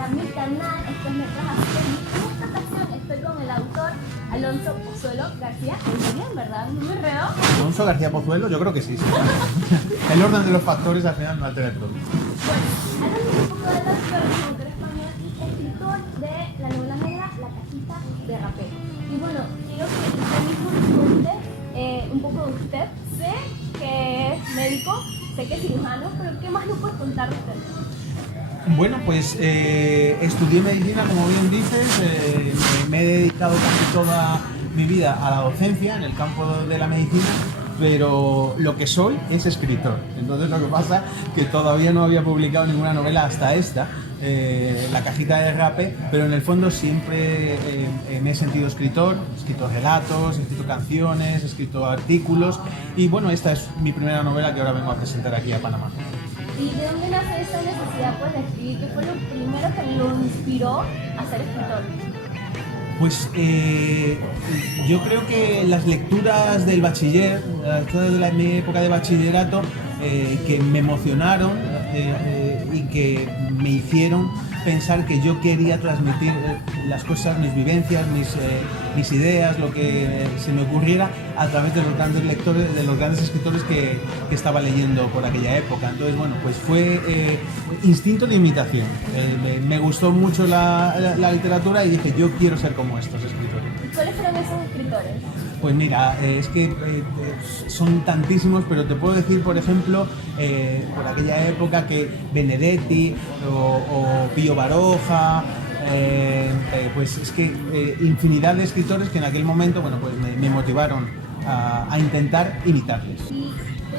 a mi canal, esto es Letras Azules. En esta ocasión estoy con el autor Alonso Pozuelo García. ¿Muy bien, verdad? ¿No me enredo? Alonso García Pozuelo, yo creo que sí. El orden de los factores al final no altera el producto. Bueno, háblame un poco del autor español y escritor de la novela negra La Cajita de Rapé. Y bueno, quiero que usted mismo nos cuente un poco de usted. Sé que es médico, sé que es cirujano, pero ¿qué más nos puedes contar de usted? Bueno, pues estudié medicina, como bien dices, me he dedicado casi toda mi vida a la docencia en el campo de la medicina, pero lo que soy es escritor. Entonces lo que pasa es que todavía no había publicado ninguna novela hasta esta, La Cajita de Rapé, pero en el fondo siempre me he sentido escritor, he escrito relatos, he escrito canciones, he escrito artículos y bueno, esta es mi primera novela que ahora vengo a presentar aquí a Panamá. ¿Y de dónde nace esa necesidad pues, de escribir? ¿Qué fue lo primero que lo inspiró a ser escritor? Pues yo creo que las lecturas del bachiller, las lecturas de mi época de bachillerato, que me emocionaron y que me hicieron pensar que yo quería transmitir las cosas, mis vivencias, mis ideas, lo que se me ocurriera a través de los grandes lectores, de los grandes escritores que estaba leyendo por aquella época. Entonces, bueno, pues fue instinto de imitación. Me gustó mucho la literatura y dije, yo quiero ser como estos escritores. ¿Y cuáles fueron esos escritores? Pues mira, es que son tantísimos, pero te puedo decir, por ejemplo, por aquella época que Benedetti o Pío Baroja, pues es que infinidad de escritores que en aquel momento, bueno, pues me motivaron a intentar imitarles. Y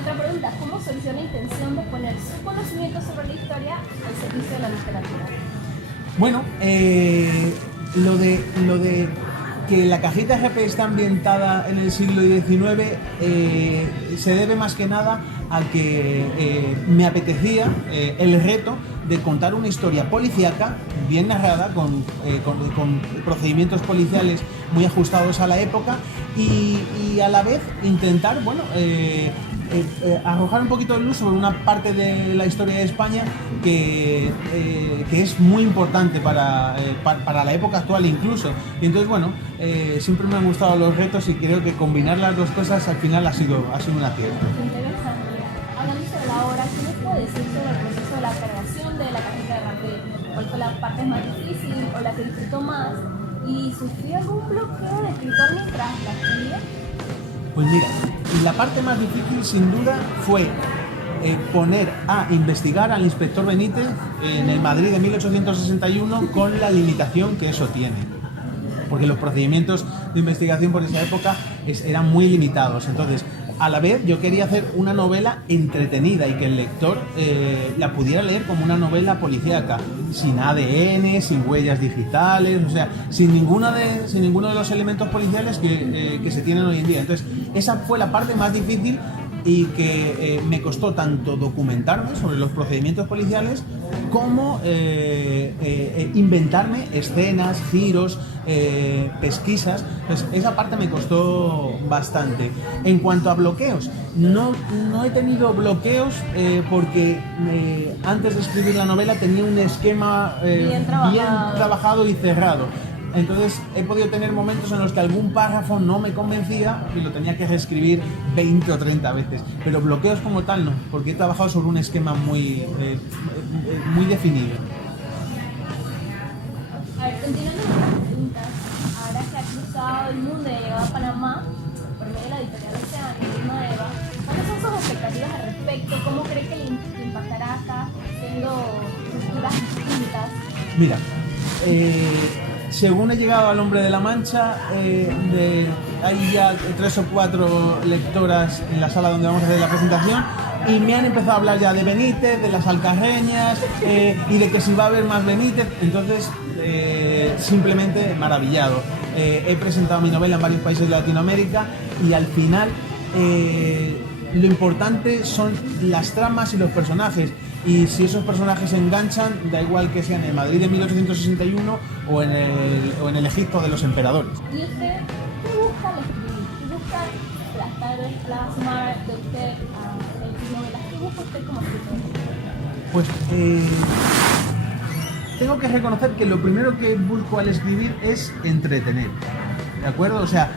otra pregunta, ¿cómo surgió la intención de poner su conocimiento sobre la historia al servicio de la literatura? Bueno, lo de que La Cajita de Rapé está ambientada en el siglo XIX se debe más que nada a que me apetecía el reto de contar una historia policíaca bien narrada con procedimientos policiales muy ajustados a la época y a la vez intentar, bueno, arrojar un poquito de luz sobre una parte de la historia de España que es muy importante para la época actual incluso. Y entonces, bueno, siempre me han gustado los retos y creo que combinar las dos cosas al final ha sido un acierto. Interesante. Hablando sobre la obra, ¿qué nos puede decir sobre el proceso de la creación de La Cajita de Rapé? ¿Cuál fue la parte más difícil o la que disfrutó más? ¿Y sufrió algún bloqueo de escritor mientras la escribía? Pues mira, la parte más difícil sin duda fue poner a investigar al inspector Benítez en el Madrid de 1861 con la limitación que eso tiene. Porque los procedimientos de investigación por esa época eran muy limitados. Entonces, a la vez yo quería hacer una novela entretenida y que el lector la pudiera leer como una novela policíaca, sin ADN, sin huellas digitales, o sea, sin ninguno de los elementos policiales que se tienen hoy en día. Entonces, esa fue la parte más difícil y que me costó tanto documentarme sobre los procedimientos policiales como inventarme escenas, giros, pesquisas. Pues esa parte me costó bastante. En cuanto a bloqueos, no he tenido bloqueos porque antes de escribir la novela tenía un esquema bien trabajado y cerrado. Entonces he podido tener momentos en los que algún párrafo no me convencía y lo tenía que reescribir 20 o 30 veces, pero bloqueos como tal no, porque he trabajado sobre un esquema muy definido. A ver, continuando con las preguntas, ahora que ha cruzado el mundo y ha llegado a Panamá por medio de la editorial Océano y Lima de Eva, ¿cuáles son sus expectativas al respecto? ¿Cómo cree que le impactará acá siendo culturas distintas? Mira, según he llegado al Hombre de la Mancha, hay ya 3 o 4 lectoras en la sala donde vamos a hacer la presentación y me han empezado a hablar ya de Benítez, de las alcarreñas y de que si va a haber más Benítez. Entonces, simplemente maravillado. He presentado mi novela en varios países de Latinoamérica y al final lo importante son las tramas y los personajes. Y si esos personajes enganchan, da igual que sean en el Madrid de 1861 o en el Egipto de los emperadores. ¿Y usted qué busca al escribir? ¿Qué busca plasmar de usted en novelas? ¿Qué busca usted como escritor? Pues tengo que reconocer que lo primero que busco al escribir es entretener. ¿De acuerdo? O sea,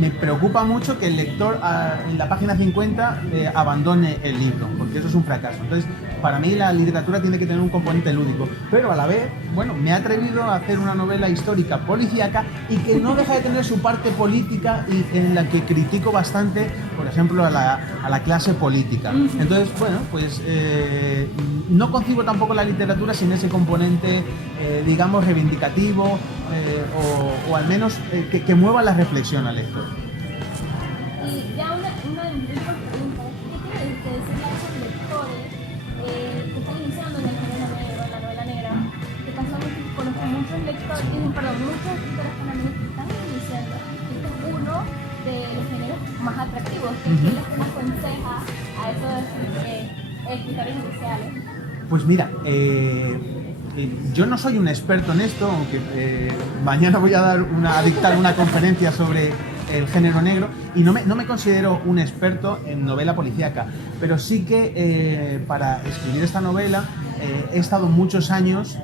me preocupa mucho que el lector en la página 50 abandone el libro, porque eso es un fracaso. Entonces, para mí la literatura tiene que tener un componente lúdico, pero a la vez, bueno, me he atrevido a hacer una novela histórica policíaca y que no deja de tener su parte política y en la que critico bastante, por ejemplo, a la clase política. Entonces, bueno, pues no concibo tampoco la literatura sin ese componente, digamos, reivindicativo o al menos que mueva la reflexión al lector. Y ya una pregunta, ¿qué tienen que decirle a esos lectores que están iniciando en el género negro, en la novela negra? Que casualmente conozco muchos lectores, muchos escritores panameños que están iniciando. Este es uno de los géneros más atractivos. ¿Qué les aconseja a esos escritores iniciales? Pues mira, yo no soy un experto en esto, aunque mañana voy a dictar una conferencia sobre el género negro y no me considero un experto en novela policíaca, pero sí que para escribir esta novela he estado muchos años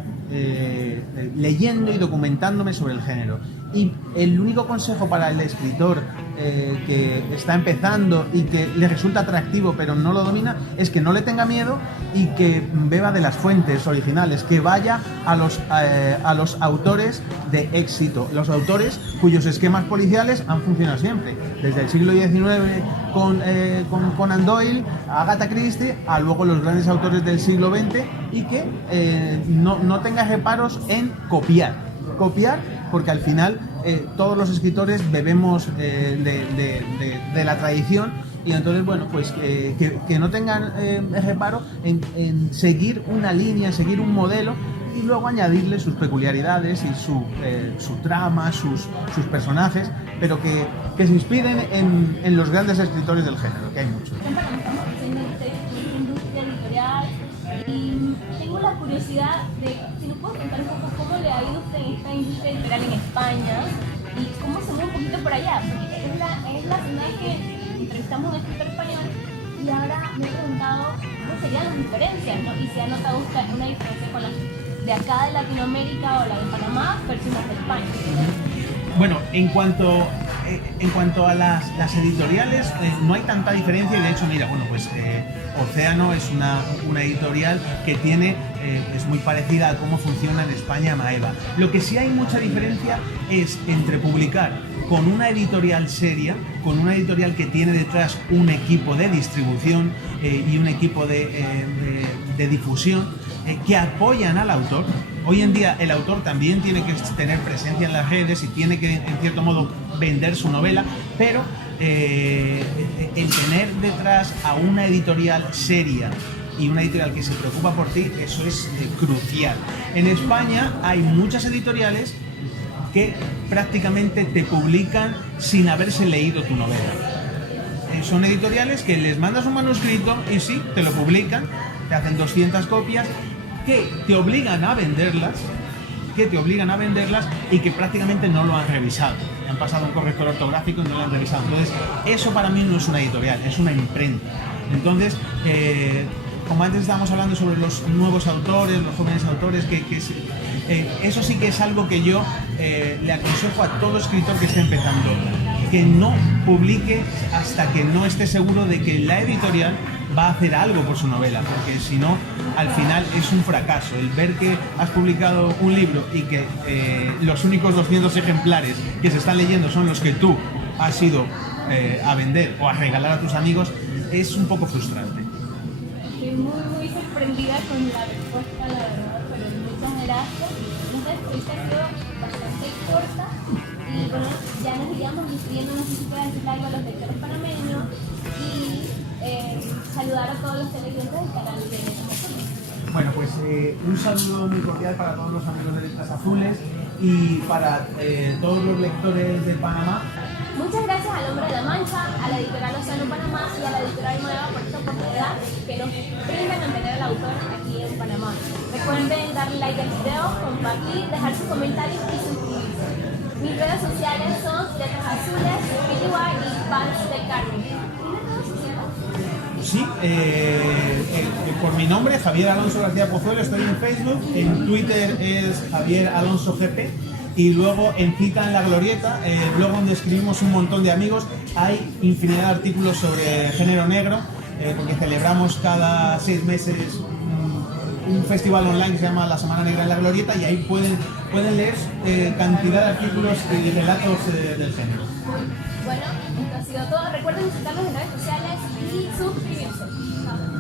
leyendo y documentándome sobre el género. Y el único consejo para el escritor que está empezando y que le resulta atractivo pero no lo domina es que no le tenga miedo y que beba de las fuentes originales, que vaya a los autores de éxito, los autores cuyos esquemas policiales han funcionado siempre, desde el siglo XIX con Conan Doyle, Agatha Christie, a luego los grandes autores del siglo XX, y que no tenga reparos en copiar, porque al final todos los escritores bebemos de la tradición, y entonces, bueno, pues que no tengan reparo en seguir una línea, seguir un modelo y luego añadirle sus peculiaridades y su trama, sus personajes, pero que se inspiren en los grandes escritores del género, que hay muchos. Estamos haciendo una industria editorial y tengo la curiosidad de si nos puedes contar un poco cómo le ha ido en esta industria editorial en España y cómo se mueve un poquito por allá, porque es la segunda vez que entrevistamos a un escritor español y ahora me he preguntado cómo serían las diferencias, ¿no? Y si ha notado usted una diferencia con las de acá de Latinoamérica o la de Panamá versus las de España. Bueno, en cuanto a las editoriales, no hay tanta diferencia, y de hecho, mira, bueno, pues Océano es una editorial que es muy parecida a cómo funciona en España Maeva. Lo que sí hay mucha diferencia es entre publicar con una editorial seria, con una editorial que tiene detrás un equipo de distribución y un equipo de difusión que apoyan al autor. Hoy en día el autor también tiene que tener presencia en las redes y tiene que, en cierto modo, vender su novela, pero el tener detrás a una editorial seria y una editorial que se preocupa por ti, eso es crucial. En España hay muchas editoriales que prácticamente te publican sin haberse leído tu novela. Son editoriales que les mandas un manuscrito y sí, te lo publican, te hacen 200 copias, que te obligan a venderlas y que prácticamente no lo han revisado. Han pasado un corrector ortográfico y no lo han revisado. Entonces, eso para mí no es una editorial, es una imprenta. Entonces, como antes estábamos hablando sobre los nuevos autores, los jóvenes autores, eso sí que es algo que yo le aconsejo a todo escritor que esté empezando, que no publique hasta que no esté seguro de que la editorial va a hacer algo por su novela, porque si no, al final es un fracaso. El ver que has publicado un libro y que los únicos 200 ejemplares que se están leyendo son los que tú has ido a vender o a regalar a tus amigos, es un poco frustrante. Estoy muy sorprendida con la respuesta, la verdad, pero muchas gracias. Esta entrevista ha sido bastante corta y bueno, ya nos iríamos despidiendo. No sé si pueden decir algo a los lectores panameños y saludar a todos los televidentes del canal de Letras Azules. Bueno, pues un saludo muy cordial para todos los amigos de Letras Azules y para todos los lectores de Panamá. Muchas gracias al Hombre de la Mancha, a la editorial Océano Panamá y a la editorial Maeva por esta oportunidad que nos brinda mantener al autor aquí en Panamá. Recuerden darle like al video, compartir, dejar sus comentarios y suscribirse. Mis redes sociales son Letras Azules, PTY y Vans de Carmen. ¿Y las redes sociales? Sí, por mi nombre, Javier Alonso García Pozuelo, estoy en Facebook, en Twitter es Javier Alonso GP y luego en Cita en la Glorieta, el blog donde escribimos un montón de amigos, hay infinidad de artículos sobre género negro, porque celebramos cada 6 meses un festival online que se llama La Semana Negra en la Glorieta y ahí pueden leer cantidad de artículos y relatos del género. Bueno, esto ha sido todo. Recuerden visitarnos en redes sociales y suscribirse. Chao.